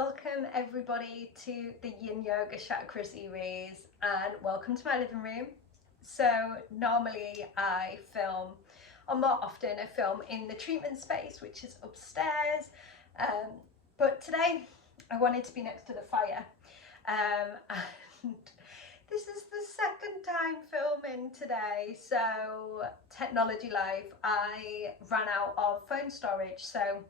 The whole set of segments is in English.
Welcome everybody to the Yin Yoga Chakra series and welcome to my living room. So normally I film, or more often I film in the treatment space, which is upstairs, but today I wanted to be next to the fire, and this is the second time filming today. So technology life, I ran out of phone storage, so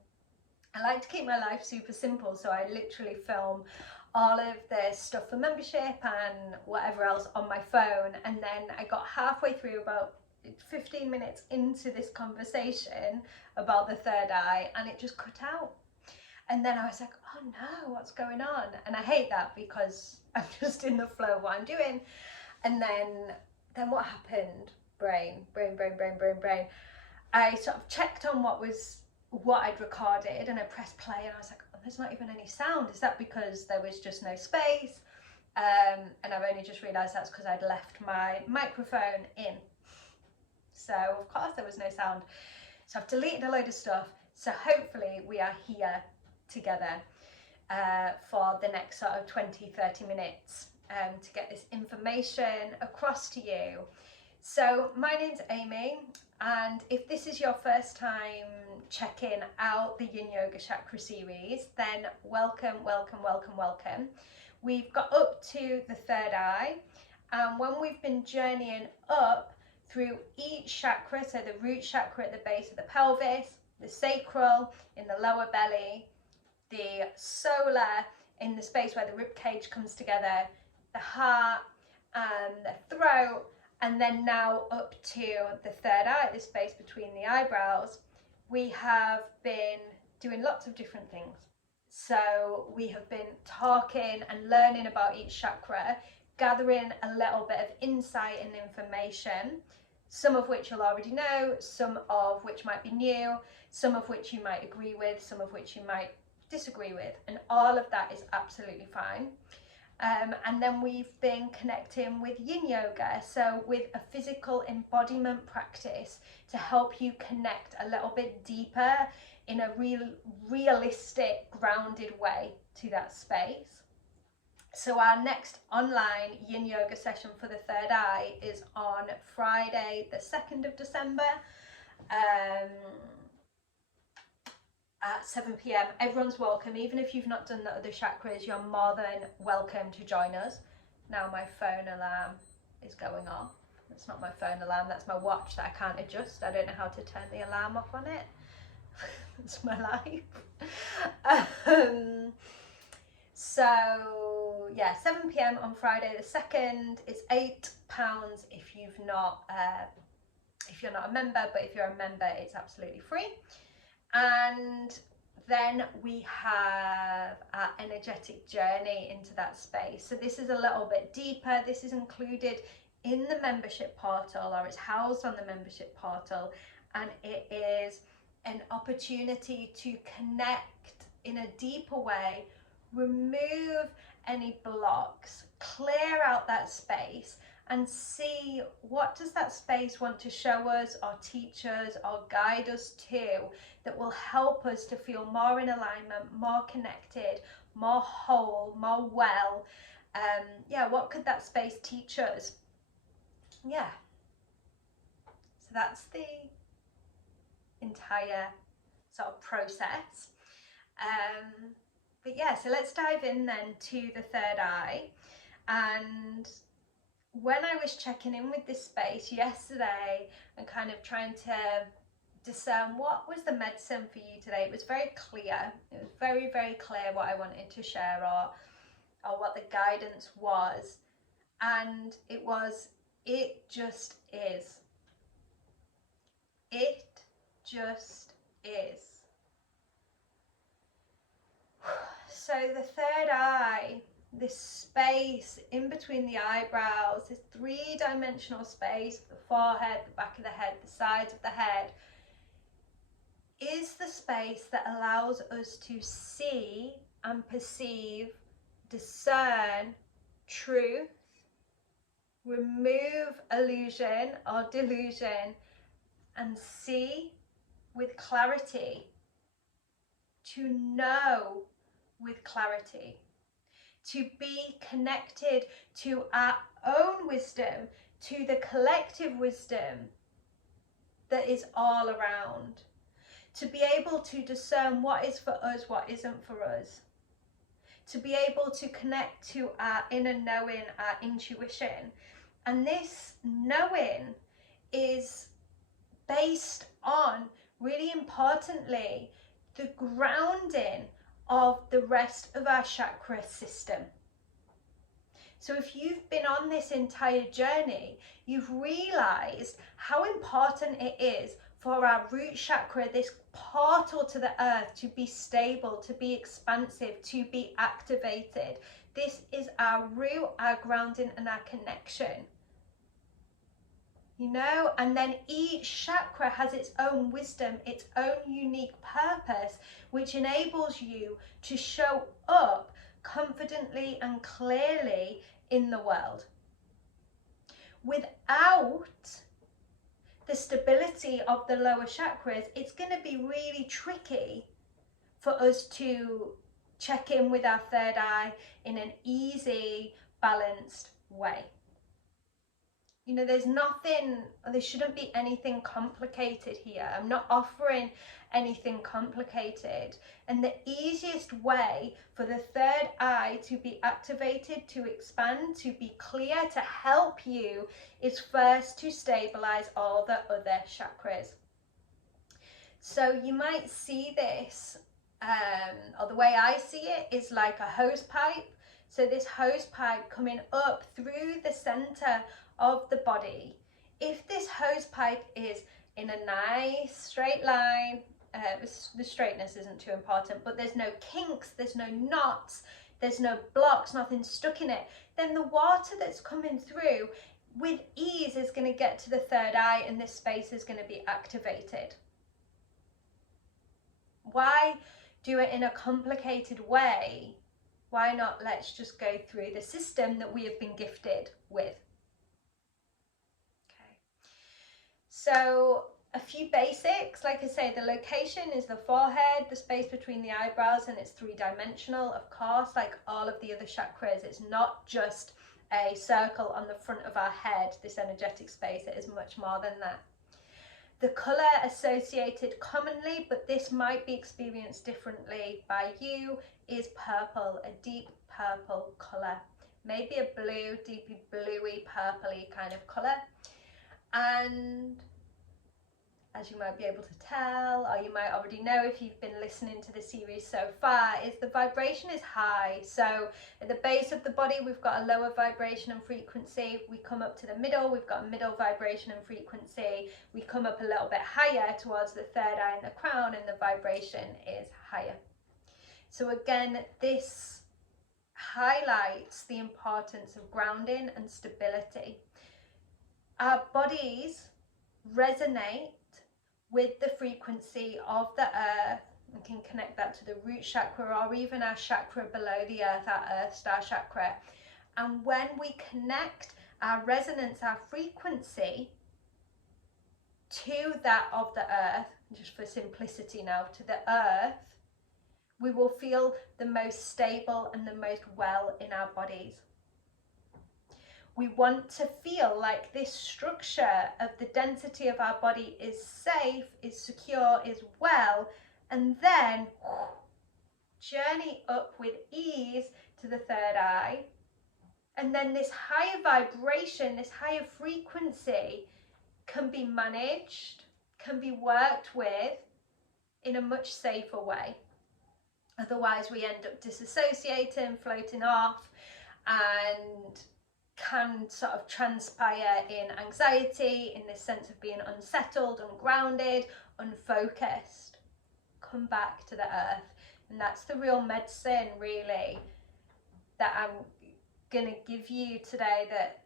I like to keep my life super simple, so I literally film all of the stuff for membership and whatever else on my phone, and then I got halfway through, about 15 minutes into this conversation about the third eye, and it just cut out. And then I was like, oh no, what's going on? And I hate that because I'm just in the flow of what I'm doing. And then what happened? Brain. I sort of checked on what I'd recorded, and I pressed play, and I was like, oh, there's not even any sound. Is that because there was just no space? And I've only just realised that's because I'd left my microphone in. So of course there was no sound. So I've deleted a load of stuff. So hopefully we are here together for the next sort of 20-30 minutes to get this information across to you. So my name's Amy, and if this is your first time checking out the Yin Yoga Chakra series, then welcome. We've got up to the third eye, and when we've been journeying up through each chakra, so the root chakra at the base of the pelvis, the sacral in the lower belly, the solar in the space where the rib cage comes together, the heart and the throat, and then now up to the third eye, the space between the eyebrows, we have been doing lots of different things. So we have been talking and learning about each chakra, gathering a little bit of insight and information, some of which you'll already know, some of which might be new, some of which you might agree with, some of which you might disagree with, and all of that is absolutely fine. And then we've been connecting with Yin Yoga, so with a physical embodiment practice to help you connect a little bit deeper in a realistic, grounded way to that space. So our next online Yin Yoga session for the third eye is on Friday, the 2nd of December. At 7 p.m. Everyone's welcome. Even if you've not done the other chakras, you're more than welcome to join us. Now my phone alarm is going off. That's not my phone alarm, that's my watch that I can't adjust. I don't know how to turn the alarm off on it. It's my life. So yeah, 7 p.m. on Friday the 2nd. It's £8 if you're not a member, but if you're a member, it's absolutely free. And then we have our energetic journey into that space. So this is a little bit deeper. This is included in the membership portal, or it's housed on the membership portal, and it is an opportunity to connect in a deeper way, remove any blocks, clear out that space, and see what does that space want to show us or teach us or guide us to, that will help us to feel more in alignment, more connected, more whole, more well. What could that space teach us? Yeah. So that's the entire sort of process. But yeah, so let's dive in then to the third eye. And when I was checking in with this space yesterday and kind of trying to discern what was the medicine for you today, it was very clear. It was very, very clear what I wanted to share, or what the guidance was. And it just is. It just is. So the third eye, this space in between the eyebrows, this three-dimensional space, the forehead, the back of the head, the sides of the head, is the space that allows us to see and perceive, discern truth, remove illusion or delusion, and see with clarity, to know with clarity, to be connected to our own wisdom, to the collective wisdom that is all around, to be able to discern what is for us, what isn't for us, to be able to connect to our inner knowing, our intuition. And this knowing is based on, really importantly, the grounding of the rest of our chakra system. So if you've been on this entire journey, you've realized how important it is for our root chakra, this portal to the earth, to be stable, to be expansive, to be activated. This is our root, our grounding, and our connection. You know, and then each chakra has its own wisdom, its own unique purpose, which enables you to show up confidently and clearly in the world. Without the stability of the lower chakras, it's going to be really tricky for us to check in with our third eye in an easy, balanced way. You know, there shouldn't be anything complicated here. I'm not offering anything complicated. And the easiest way for the third eye to be activated, to expand, to be clear, to help you, is first to stabilize all the other chakras. So you might see this, or the way I see it is like a hose pipe. So this hose pipe coming up through the center of the body. If this hose pipe is in a nice straight line, the straightness isn't too important, but there's no kinks, there's no knots, there's no blocks, nothing stuck in it, then the water that's coming through with ease is going to get to the third eye, and this space is going to be activated. Why do it in a complicated way? Why not let's just go through the system that we have been gifted with? So a few basics, like I say, the location is the forehead, the space between the eyebrows, and it's three-dimensional, of course, like all of the other chakras. It's not just a circle on the front of our head, this energetic space. It is much more than that. The colour associated commonly, but this might be experienced differently by you, is purple, a deep purple colour. Maybe a blue, deeply bluey, purpley kind of colour. And as you might be able to tell, or you might already know if you've been listening to the series so far, is the vibration is high. So at the base of the body, we've got a lower vibration and frequency. We come up to the middle, we've got a middle vibration and frequency. We come up a little bit higher towards the third eye and the crown, and the vibration is higher. So again, this highlights the importance of grounding and stability. Our bodies resonate with the frequency of the earth and can connect that to the root chakra, or even our chakra below the earth, our earth star chakra. And when we connect our resonance, our frequency, to that of the earth, just for simplicity now, to the earth, we will feel the most stable and the most well in our bodies. We want to feel like this structure of the density of our body is safe, is secure, is well, and then journey up with ease to the third eye. And then this higher vibration, this higher frequency can be managed, can be worked with in a much safer way. Otherwise we end up disassociating, floating off, and can sort of transpire in anxiety, in this sense of being unsettled, ungrounded, unfocused. Come back to the earth. And that's the real medicine, really, that I'm going to give you today, that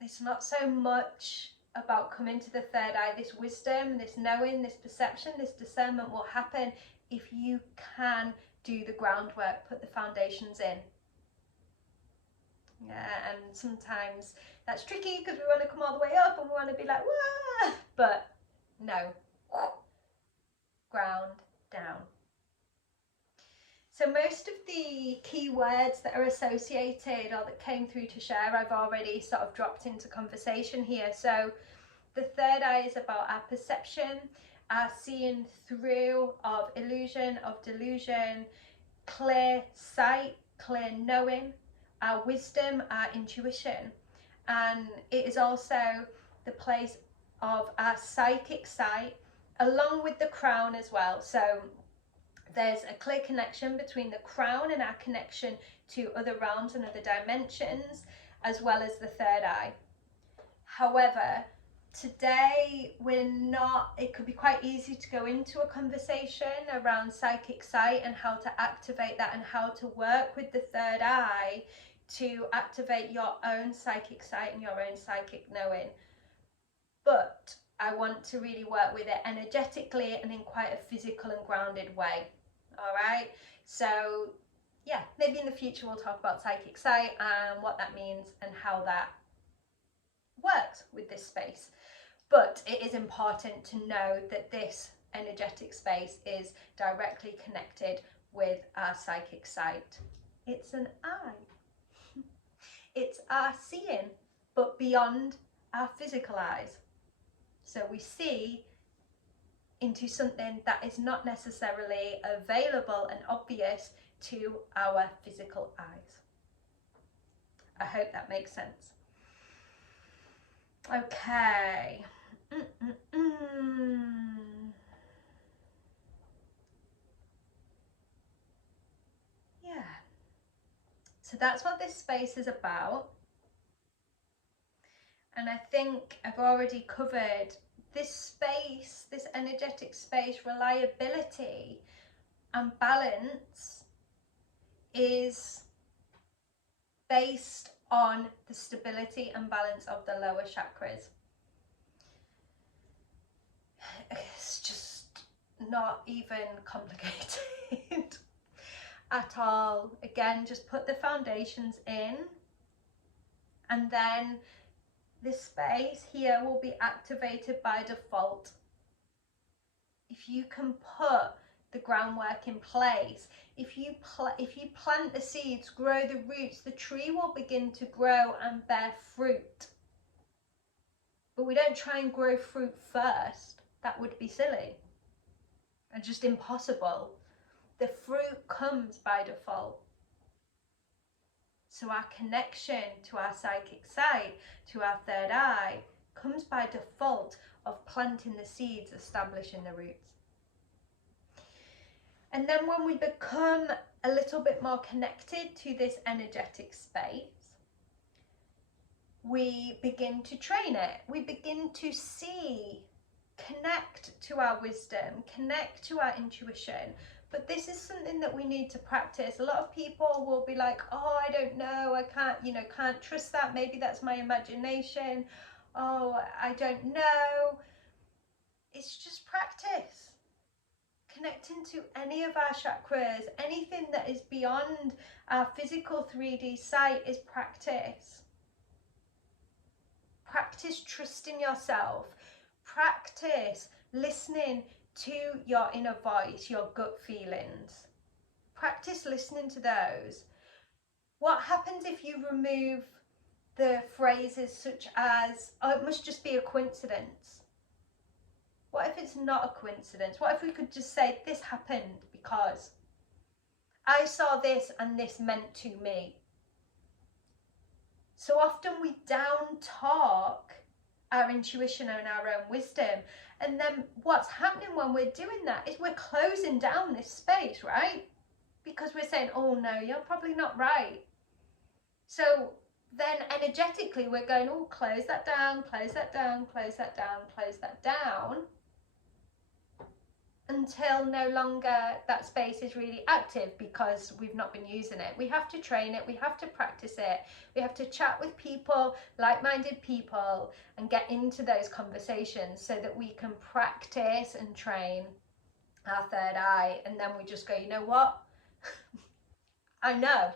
it's not so much about coming to the third eye. This wisdom, this knowing, this perception, this discernment will happen if you can do the groundwork, put the foundations in. Yeah, and sometimes that's tricky because we want to come all the way up and we want to be like, wah! But no, ground down. So most of the key words that are associated or that came through to share, I've already sort of dropped into conversation here. So the third eye is about our perception, our seeing through of illusion, of delusion, clear sight, clear knowing, our wisdom, our intuition. And it is also the place of our psychic sight, along with the crown as well. So there's a clear connection between the crown and our connection to other realms and other dimensions, as well as the third eye. However, today it could be quite easy to go into a conversation around psychic sight and how to activate that and how to work with the third eye to activate your own psychic sight and your own psychic knowing. But I want to really work with it energetically and in quite a physical and grounded way. All right, so yeah, maybe in the future we'll talk about psychic sight and what that means and how that works with this space. But it is important to know that this energetic space is directly connected with our psychic sight. It's an eye. It's our seeing, but beyond our physical eyes. So we see into something that is not necessarily available and obvious to our physical eyes. I hope that makes sense. Okay. Yeah. So that's what this space is about. And I think I've already covered this space, this energetic space, reliability and balance is based on the stability and balance of the lower chakras. It's just not even complicated at all. Again, just put the foundations in, and then this space here will be activated by default. If you can put the groundwork in place, if you plant the seeds, grow the roots, the tree will begin to grow and bear fruit. But we don't try and grow fruit first. That would be silly and just impossible. The fruit comes by default. So our connection to our psychic sight, to our third eye, comes by default of planting the seeds, establishing the roots. And then when we become a little bit more connected to this energetic space, we begin to train it. We begin to see, connect to our wisdom, connect to our intuition. But this is something that we need to practice. A lot of people will be like, oh, I don't know, I can't trust that. Maybe that's my imagination. Oh, I don't know. It's just practice. Connecting to any of our chakras, anything that is beyond our physical 3D sight is practice. Practice trusting yourself. Practice listening to your inner voice, your gut feelings. Practice listening to those. What happens if you remove the phrases such as, oh, it must just be a coincidence? What if it's not a coincidence? What if we could just say, this happened because I saw this and this meant to me? So often we down talk our intuition and our own wisdom. And then what's happening when we're doing that is we're closing down this space, right? Because we're saying, oh no, you're probably not right. So then energetically we're going, oh, close that down, close that down, close that down, close that down. Until no longer that space is really active because we've not been using it. We have to train it, we have to practice it, we have to chat with people, like-minded people, and get into those conversations so that we can practice and train our third eye. And then we just go, you know what? I know.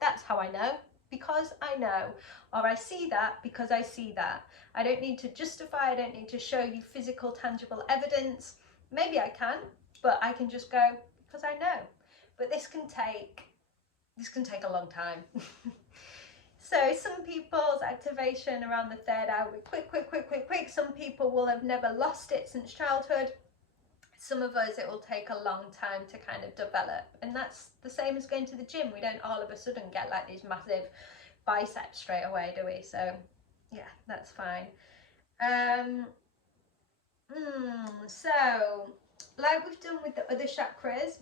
That's how I know. Because I know. Or I see that because I see that. I don't need to justify, I don't need to show you physical, tangible evidence. Maybe I can, but I can just go because I know. but this can take a long time. So some people's activation around the third eye will be quick. Some people will have never lost it since childhood. Some of us, it will take a long time to kind of develop, and that's the same as going to the gym. We don't all of a sudden get like these massive biceps straight away, do we? So yeah, that's fine. So like we've done with the other chakras,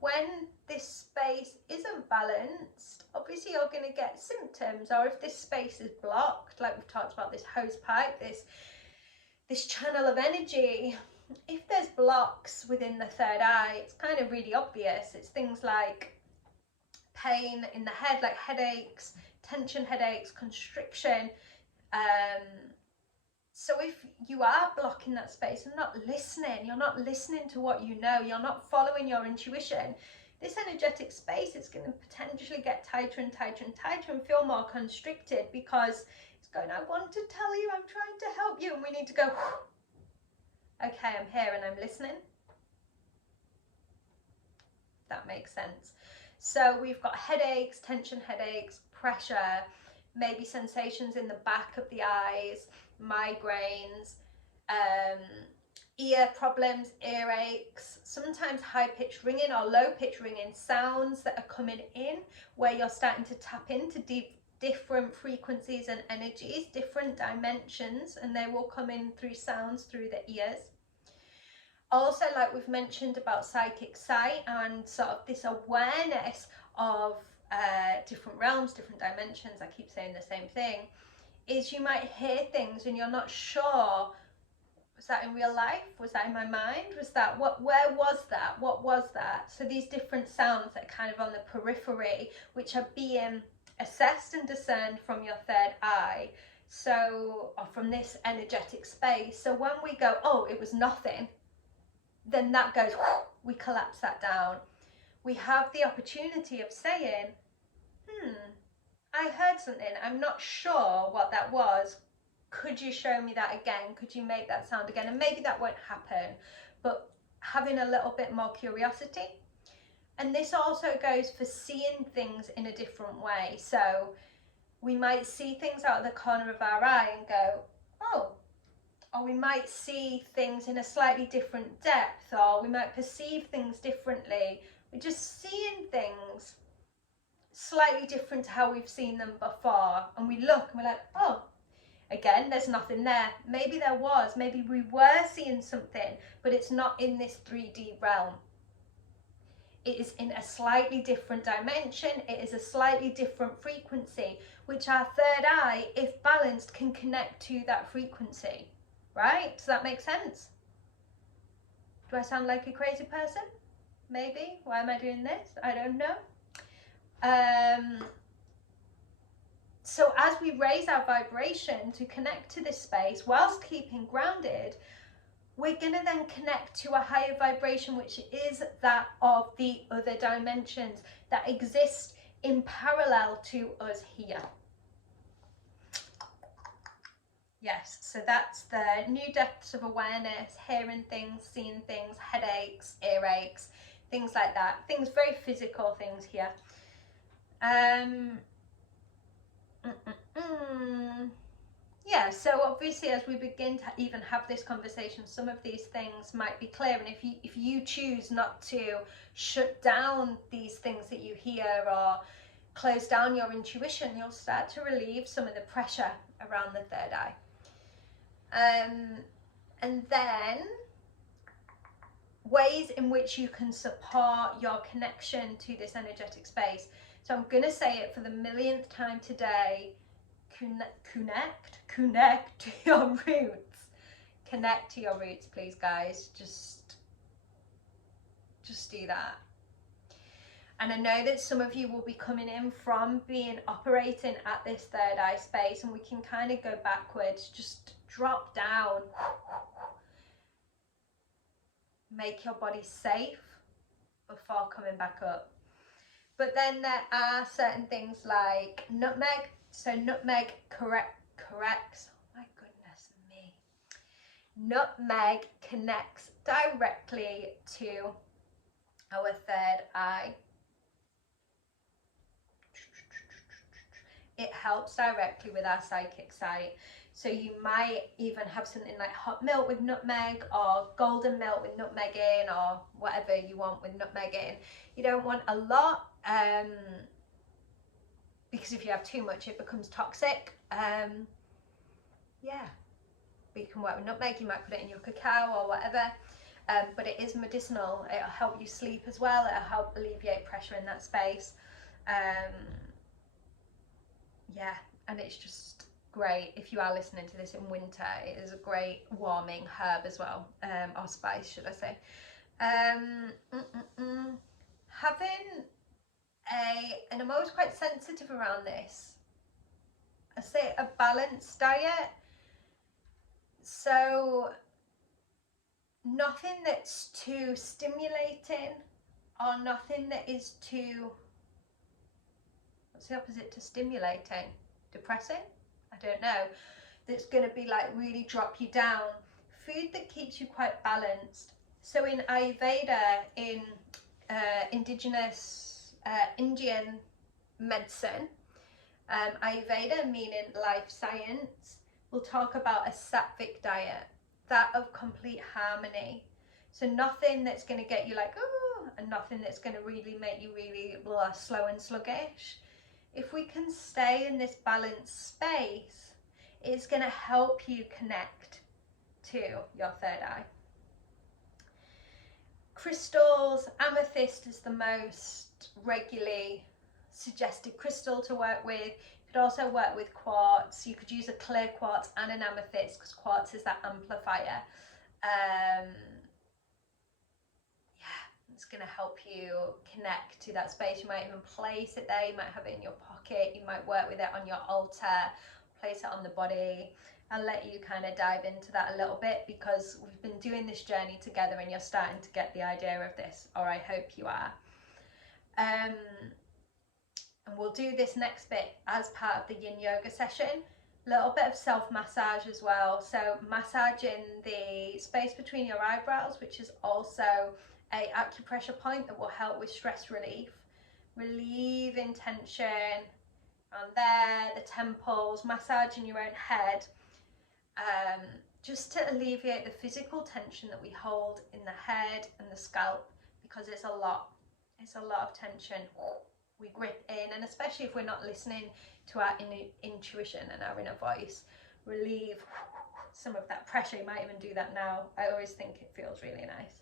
when this space isn't balanced, obviously you're going to get symptoms. Or if this space is blocked, like we've talked about, this hose pipe, this channel of energy, if there's blocks within the third eye, it's kind of really obvious. It's things like pain in the head, like headaches, tension headaches, constriction. So if you are blocking that space and not listening, you're not listening to what you know, you're not following your intuition, this energetic space is going to potentially get tighter and tighter and tighter and feel more constricted, because it's going, I want to tell you, I'm trying to help you, and we need to go, okay, I'm here and I'm listening. That makes sense. So we've got headaches, tension headaches, pressure, maybe sensations in the back of the eyes, migraines, ear problems, earaches, sometimes high-pitched ringing or low-pitched ringing, sounds that are coming in where you're starting to tap into different frequencies and energies, different dimensions, and they will come in through sounds through the ears. Also, like we've mentioned about psychic sight and sort of this awareness of different realms, different dimensions, I keep saying the same thing, is you might hear things and you're not sure, was that in real life? Was that in my mind? Was that, where was that? What was that? So these different sounds that are kind of on the periphery, which are being assessed and discerned from your third eye. So, or from this energetic space. So when we go, oh, it was nothing, then that goes, we collapse that down. We have the opportunity of saying, I heard something, I'm not sure what that was. Could you show me that again? Could you make that sound again? And maybe that won't happen, but having a little bit more curiosity. And this also goes for seeing things in a different way. So we might see things out of the corner of our eye and go, oh, or we might see things in a slightly different depth, or we might perceive things differently. We're just seeing things slightly different to how we've seen them before, and we look and we're like, oh, again, there's nothing there. Maybe there was, maybe we were seeing something, but it's not in this 3D realm. It is in a slightly different dimension, it is a slightly different frequency, which our third eye, if balanced, can connect to that frequency. Right? Does that make sense? Do I sound like a crazy person? Maybe. Why am I doing this? I don't know. So as we raise our vibration to connect to this space whilst keeping grounded, we're going to then connect to a higher vibration, which is that of the other dimensions that exist in parallel to us here. Yes, so that's the new depths of awareness, hearing things, seeing things, headaches, earaches, things like that. Things, very physical things here. Yeah, so obviously as we begin to even have this conversation, some of these things might be clear, and if you choose not to shut down these things that you hear or close down your intuition, you'll start to relieve some of the pressure around the third eye. And then ways in which you can support your connection to this energetic space. So I'm going to say it for the millionth time today. Connect to your roots. Connect to your roots, please, guys. Just do that. And I know that some of you will be coming in from being operating at this third eye space, and we can kind of go backwards. Just drop down. Make your body safe before coming back up. But then there are certain things like nutmeg. So nutmeg corrects, oh my goodness me. Nutmeg connects directly to our third eye. helps directly with our psychic sight. So you might even have something like hot milk with nutmeg, or golden milk with nutmeg in, or whatever you want with nutmeg in. You don't want a lot, because if you have too much it becomes toxic. Yeah, but you can work with nutmeg, you might put it in your cacao or whatever. But it is medicinal. It'll help you sleep as well. It'll help alleviate pressure in that space. Yeah, and it's just great if you are listening to this in winter. It is a great warming herb as well, or spice, should I say. Having and I'm always quite sensitive around this, I say a balanced diet. So nothing that's too stimulating, or nothing that is too, what's the opposite to stimulating? Depressing? I don't know. That's going to be like really drop you down. Food that keeps you quite balanced. So in Ayurveda, in indigenous Indian medicine, Ayurveda meaning life science, we'll talk about a sattvic diet, that of complete harmony. So nothing that's going to get you like, oh, and nothing that's going to really make you really slow and sluggish. If we can stay in this balanced space, it's going to help you connect to your third eye. Crystals, amethyst is the most regularly suggested crystal to work with. You could also work with quartz. You could use a clear quartz and an amethyst, because quartz is that amplifier. It's going to help you connect to that space. You might even place it there. You might have it in your pocket. You might work with it on your altar, place it on the body. I'll let you kind of dive into that a little bit, because we've been doing this journey together and you're starting to get the idea of this, or I hope you are. And we'll do this next bit as part of the Yin Yoga session. A little bit of self-massage as well. So massaging the space between your eyebrows, which is also a acupressure point that will help with stress relief, relieving tension on there, the temples, massaging your own head, just to alleviate the physical tension that we hold in the head and the scalp, because it's a lot of tension we grip in, and especially if we're not listening to our intuition and our inner voice, relieve some of that pressure. You might even do that now. I always think it feels really nice.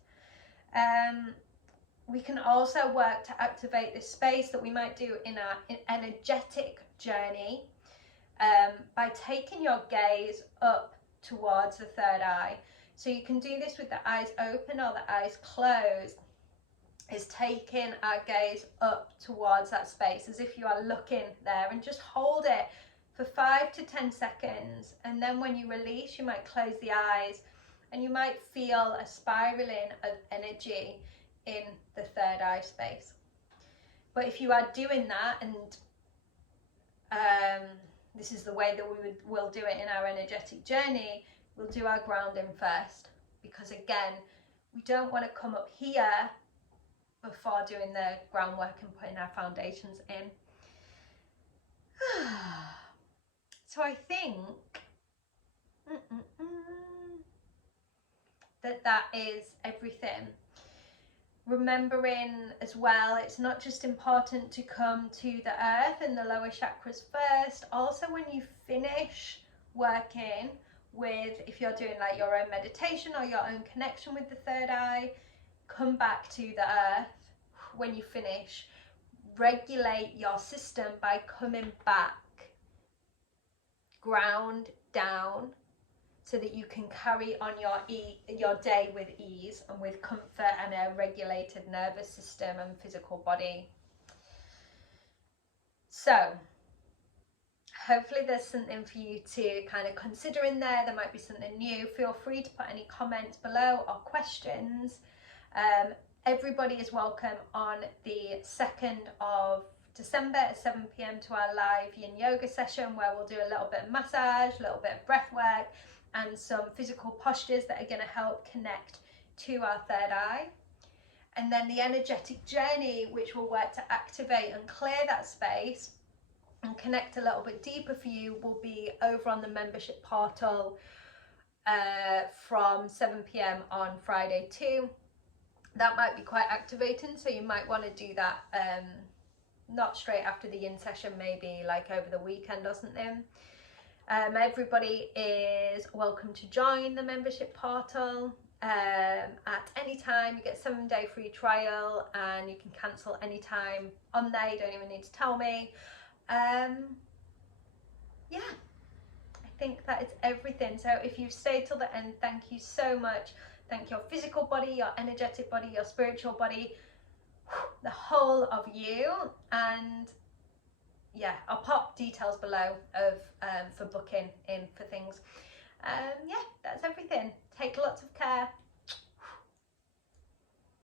We can also work to activate this space that we might do in our energetic journey, by taking your gaze up towards the third eye. So you can do this with the eyes open or the eyes closed, is taking our gaze up towards that space as if you are looking there, and just hold it for 5 to 10 seconds. And then when you release, you might close the eyes, and you might feel a spiraling of energy in the third eye space. But if you are doing that, and this is the way that we'll do it in our energetic journey, we'll do our grounding first, because again, we don't want to come up here before doing the groundwork and putting our foundations in. So I think that is everything. Remembering as well, it's not just important to come to the earth and the lower chakras first. Also, when you finish working with, if you're doing like your own meditation or your own connection with the third eye, come back to the earth when you finish. Regulate your system by coming back, ground down, so that you can carry on your day with ease and with comfort and a regulated nervous system and physical body. So hopefully there's something for you to kind of consider in there. There might be something new. Feel free to put any comments below or questions. Everybody is welcome on the 2nd of December at 7 p.m. to our live Yin Yoga session, where we'll do a little bit of massage, a little bit of breath work, and some physical postures that are going to help connect to our third eye. And then the energetic journey, which will work to activate and clear that space, and connect a little bit deeper for you will be over on the membership portal from 7 p.m. on Friday too. That might be quite activating, so you might want to do that not straight after the yin session, maybe like over the weekend or something. Everybody is welcome to join the membership portal at any time. You get a 7-day free trial and you can cancel anytime on there. You don't even need to tell me. Yeah, I think that is everything. So if you've stayed till the end, thank you so much. Thank your physical body, your energetic body, your spiritual body, the whole of you. And yeah, I'll pop details below of for booking in for things. Yeah, that's everything. Take lots of care.